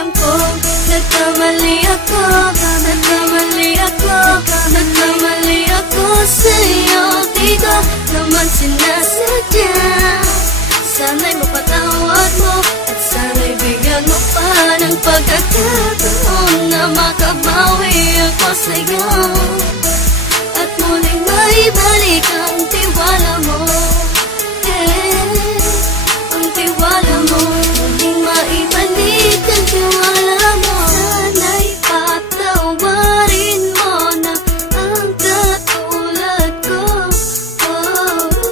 Alam ko, nagkamali ako, nagkamali ako, nagkamali ako sa'yo. Di ko naman sinasadya. Sana'y mapatawad mo at sana'y bigyan mo pa ng pagkakataon na makabawi ako sa'yo at muling maibalik ang tiwala mo. Ang tiwala mo, muling maibalik ang tiwala mo. Sana'y patawarin mo na ang katulad ko.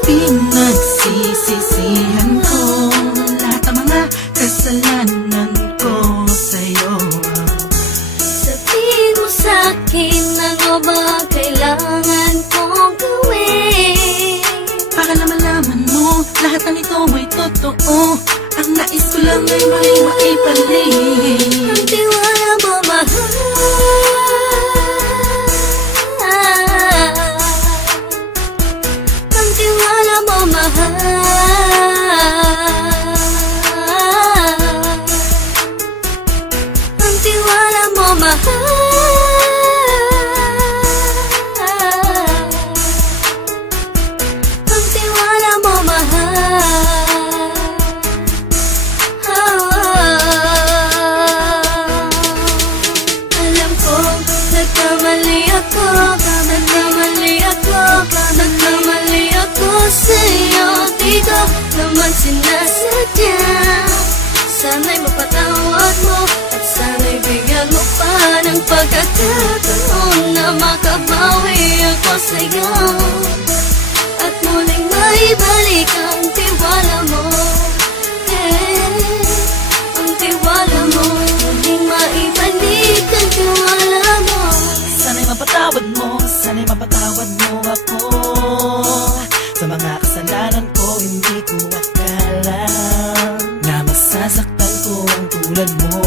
Pinagsisisihan ko lahat ng mga kasalanan ko sa'yo. Sabihin mo sa'kin ano ba kailangan kong gawin para na malaman mo lahat ng ito ay totoo. Ang nais ko lang ay maibalik ang tiwala mo, mahal. Ang tiwala mo, mahal. Ang tiwala mo, mahal. Ang tiwala mo, mahal. Alam ko, nagkamali ako, nagkamali ako, nagkamali ako sa'yo. Di ko naman sinasadya. Sana'y mapatawad mo at sana'y bigyan mo pa ng pagkakataon na makabawi ako sa'yo at muling maibalik ang tiwala mo. Ang tiwala mo, muling maibalik ang tiwala mo. Sana'y mapatawad mo, sana'y mapatawad mo ako sa mga kasalanan ko. Hindi ko akala na masasaktan ko ang tulad mo.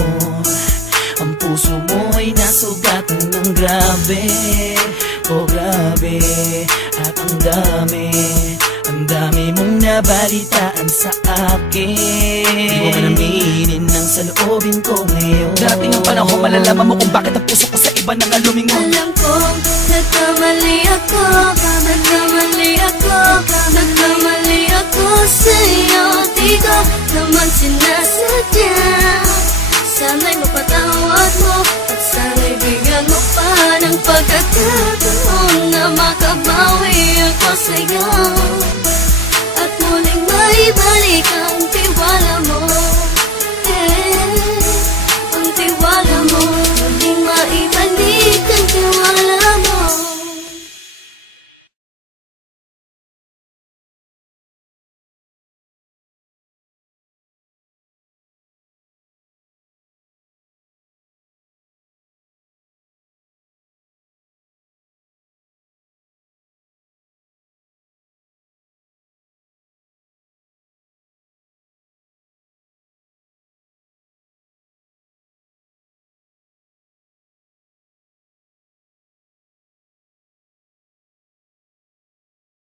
Ang puso mo ay nasugatan ng grabe, oh grabe. At ang dami mong nabalitaan sa akin. Di mo man aminin ang saloobin ko ngayon. Darating ang panahon, malalaman mo kung bakit ang puso ko sa iba nang lumingon. Alam ko, nagkamali ako, nagkamali ako, nagkamali ako sa'yo. Di ko naman sinasadya. Sana'y mapatawad mo at sana'y bigyan mo pa ng pagkakataon na makabawi ako sa'yo at muling maibalik ang